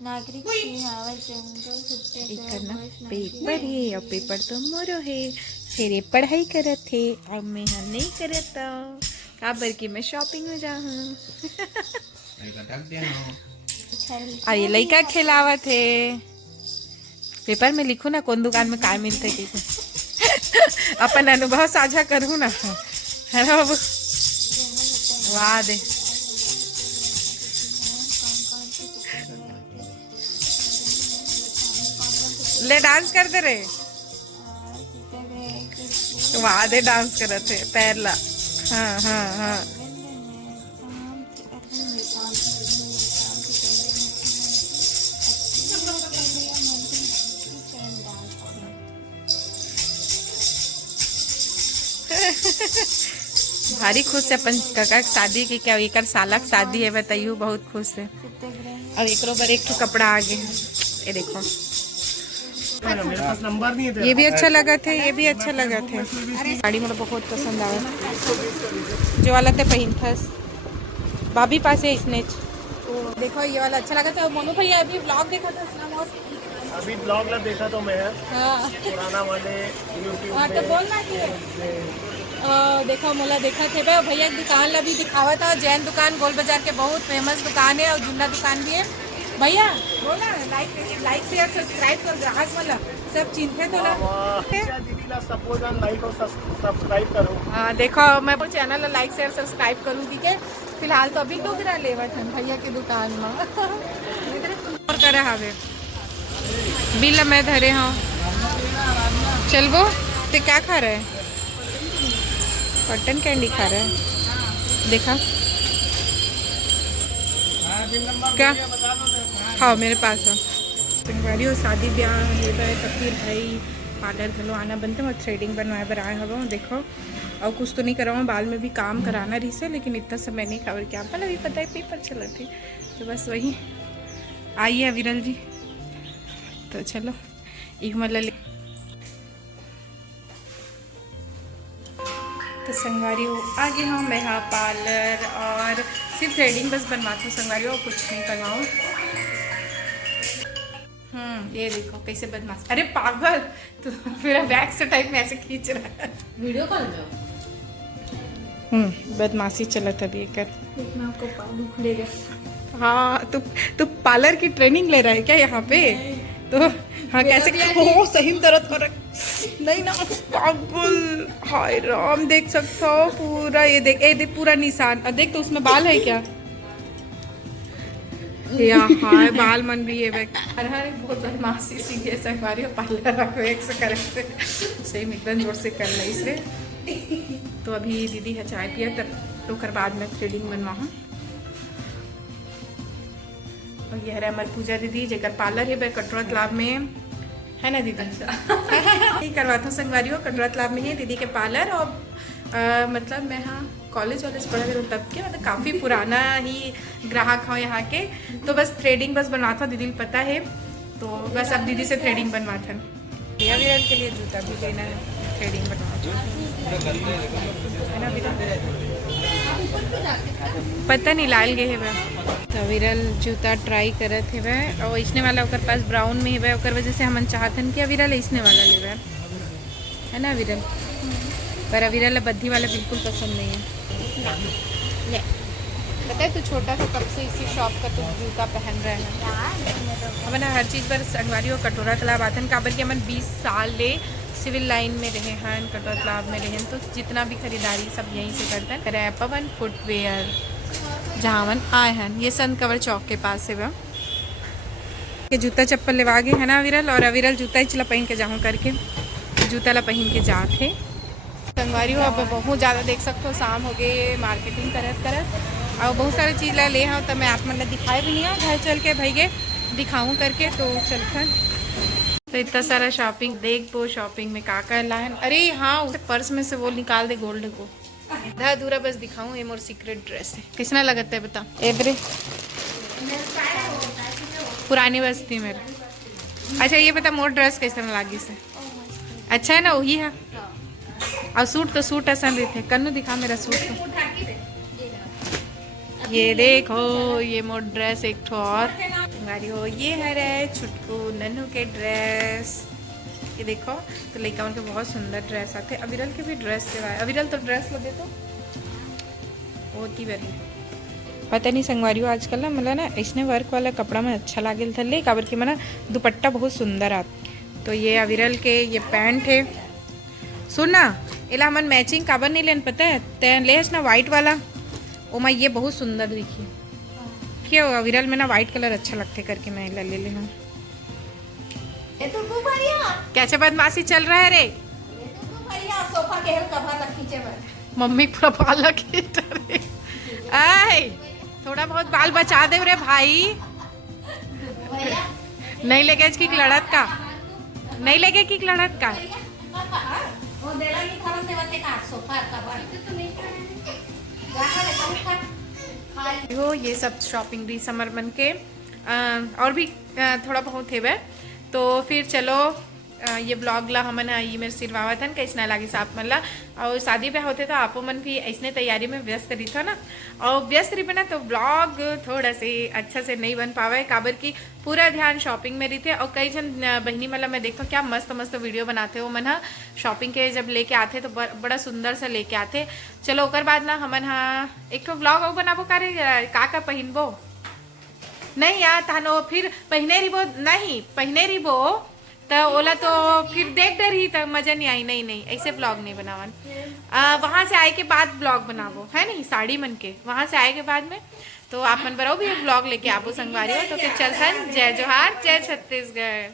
नागरिक करना पेपर है और पेपर तो मोरो है फिर पढ़ाई करत थे अब मैं नहीं करत काबर की मैं शॉपिंग में जाऊँ ये लड़का खिलावत है पेपर में लिखू ना कौन दुकान में काय मिलते कि अपन अनुभव साझा करूँ ना है ना बाबू वाह दे ले डांस करते रहे वाह दे डांस करते पैर ला हाँ हाँ हाँ भारी खुश है अपन काका शादी की क्या एक सालक शादी है बताइयो बहुत खुश है और एक बार एक तो कपड़ा आ गए ये देखो मेरे पास नंबर नहीं है ये भी अच्छा लगा थे ये भी अच्छा लगा थे गाड़ी मुझे बहुत पसंद आया जो वाला थे पहन था भाभी पास है इसने देखो ये वाला अच्छा लगा था मोनू भैया अभी ब्लॉग देखा था अभी ब्लॉग ला देखा तो मैं हाँ पुराना वाले यूट्यूब हाँ तो बोलना कि देखो मोला देखा थे भाई भैया की दुकान ला भी दिखावा था जैन दुकान गोल बाजार के बहुत फेमस दुकान है और जुन्ना दुकान भी है भैया बोला लाइक शेयर सब्सक्राइब कर ग्राहक वाला सब चिंते तो ना दीदी ला सपोर्ट और लाइक और सब्सक्राइब करो हाँ देखो मैं वो चैनल लाइक शेयर सब्सक्राइब करूँगी के फिलहाल तो अभी डोगरा लेवा था भैया की दुकान में और करे हावे बिल मैं धरे हाँ चल वो ते क्या खा रहा है कॉटन कैंडी खा रहा है देखा क्या हाँ मेरे पास है संगवारी और शादी ब्याह है तो फिर भाई पार्लर घलो आना बनते और थ्रेडिंग बनवाए बर आए हवा देखो और कुछ तो नहीं कराऊँ बाल में भी काम कराना रही से लेकिन इतना समय नहीं खबर क्या पहले अभी पता है पेपर चला थे तो बस वही आई है विरल जी तो चलो एक मतलब तो संगवारी हो आगे हाँ मैं हाँ पार्लर और सिर्फ थ्रेडिंग बस बनवाती हूँ संगवारी और कुछ नहीं करवाऊँ ये देखो कैसे बदमाश अरे पागल तो मेरा बैक से टाइप में ऐसे खींच रहा है वीडियो कॉल बदमाशी चला था भी कर मैं आपको पालू खुलेगा हाँ तू पार्लर की ट्रेनिंग ले रहा है क्या यहाँ पे तो हाँ कैसे हो सही दर्द कर नहीं ना पागल हाय राम देख सकते हो पूरा ये देख पूरा निशान और देख तो उसमें बाल है क्या हाय बाल मन भी है अरे बहुत बदमाशी सी है संगवारी पार्लर रखो एक से करते सही एकदम जोर से कर ली इसे तो अभी दीदी है चाय पिया तब तो कर बाद में थ्रेडिंग बनवाऊँ और यह है हमारी पूजा दीदी जेकर पार्लर है कटरा तालाब में है ना दीदी यही करवाता हूँ संगवारी हो कटरा तालाब में है दीदी के पार्लर और मतलब मैं हाँ कॉलेज वॉलेज पढ़ा करूँ तब के मतलब काफ़ी पुराना ही ग्राहक हूँ यहाँ के तो बस थ्रेडिंग बस बनवाता दीदी पता है तो बस अब दीदी से थ्रेडिंग बनवाता भैया विरल के लिए जूता भी लेना है थ्रेडिंग बनवाता है ना विरल पता नहीं लाल गए है वह तो विरल जूता ट्राई करत है वह और इसने वाला ओकर पास ब्राउन में है वह ओकर वजह से हम चाहतन कि विरल इसने वाला ले वह है ना विरल पर विरल बद्धी वाला बिल्कुल पसंद नहीं है ले पता है तू छोटा सा कब से इसी शॉप का तू जूता पहन रहे हैं हम ना हर चीज़ पर संगवारी और कटोरा तालाब आते काबर कि हम 20 साल ले सिविल लाइन में रहे हैं कटोरा तालाब में रहे तो जितना भी खरीदारी सब यहीं से करते हैं रैपवन फुटवेयर जहाँ वन आए हैं ये संत कंवर चौक के पास है वह जूता चप्पल लेवा गए है ना विरल और अविरल जूता ही चला पहन के जाऊँ करके जूता ला पहन के जाते संगवारी हो अब बहुत ज़्यादा देख सकते हो शाम हो गए मार्केटिंग करत और बहुत सारी चीज़ ला ले हाँ तो मैं आप मतलब दिखाए भी नहीं हूँ घर चल के भैया दिखाऊँ करके तो चलकर तो इतना सारा शॉपिंग देख वो शॉपिंग में का लाए अरे हाँ उसे पर्स में से वो निकाल दे गोल्ड को आधा दूरा बस दिखाऊँ ये मोर सीक्रेट ड्रेस है किसना लगता है बता एवरे पुरानी बस्ती मेरे अच्छा ये बता मोर ड्रेस कैसे लागी से? अच्छा है ना, वही है। और सूट तो सूट ऐसा रहते। कन्नू दिखा मेरा सूट तो। ये देखो ये मोर ड्रेस एक ठो और हमारी हो। ये है रे छुटकू नन्नू के ड्रेस। ये देखो तो लड़का उनके बहुत सुंदर ड्रेस आते। अविरल के भी ड्रेस देवाए। अविरल तो ड्रेस लगे तो होती बरी पता नहीं संगवारी हो आजकल ना मतलब ना इसने वर्क वाला कपड़ा में अच्छा लागेल था ले काबर की मना दुपट्टा बहुत सुंदर आ। तो ये अविरल के ये पैंट है। सुन ना इला हमन मैचिंग काबर नहीं लेन पता है ते लेस ना वाइट वाला ओमा ये बहुत सुंदर दिखी। क्यों अविरल में ना वाइट कलर अच्छा लगते करके मैं इला ले लेना। कैसे बदमाशी चल रहा है रे? सोफा के कवर खींचे मम्मी पूरा बाल खींच रही। आए थोड़ा बहुत बाल बचा दे रे भाई। नहीं लगे की लड़त का नहीं लगे की लड़त का। हो ये सब शॉपिंग री समर बन के और भी थोड़ा बहुत है वह। तो फिर चलो ये ब्लॉग ला हमन ये मेरे सिरवावत हन कैसना लागी साफ मन ला। और शादी ब्याह होते तो आपो मन भी ऐसने तैयारी में व्यस्त रही था ना। और व्यस्त रही बना तो ब्लॉग थोड़ा से अच्छा से नहीं बन पावे काबर की पूरा ध्यान शॉपिंग में रही थे। और कई जन बहनी मतलब मैं देखता हूँ क्या मस्त मस्त वीडियो बनाते हो मन शॉपिंग के जब लेके आते तो बड़ा सुंदर से लेके आते। चलो ओकर बाद ना हमन एक तो ब्लॉग और बनाबो का का पहनबो नहीं यार तानो फिर पहने रिबो नहीं पहने रिबो तो ओला तो फिर देख डर ही तब मजा नहीं आई। नहीं ऐसे ब्लॉग नहीं बनावन। वहाँ से आए के बाद ब्लॉग बनाबो है नहीं साड़ी मन के वहाँ से आए के बाद में तो आप मन बराओ भी एक ब्लॉग लेके आपो संगवारी हो। तो फिर चलता जय जोहार जय छत्तीसगढ़।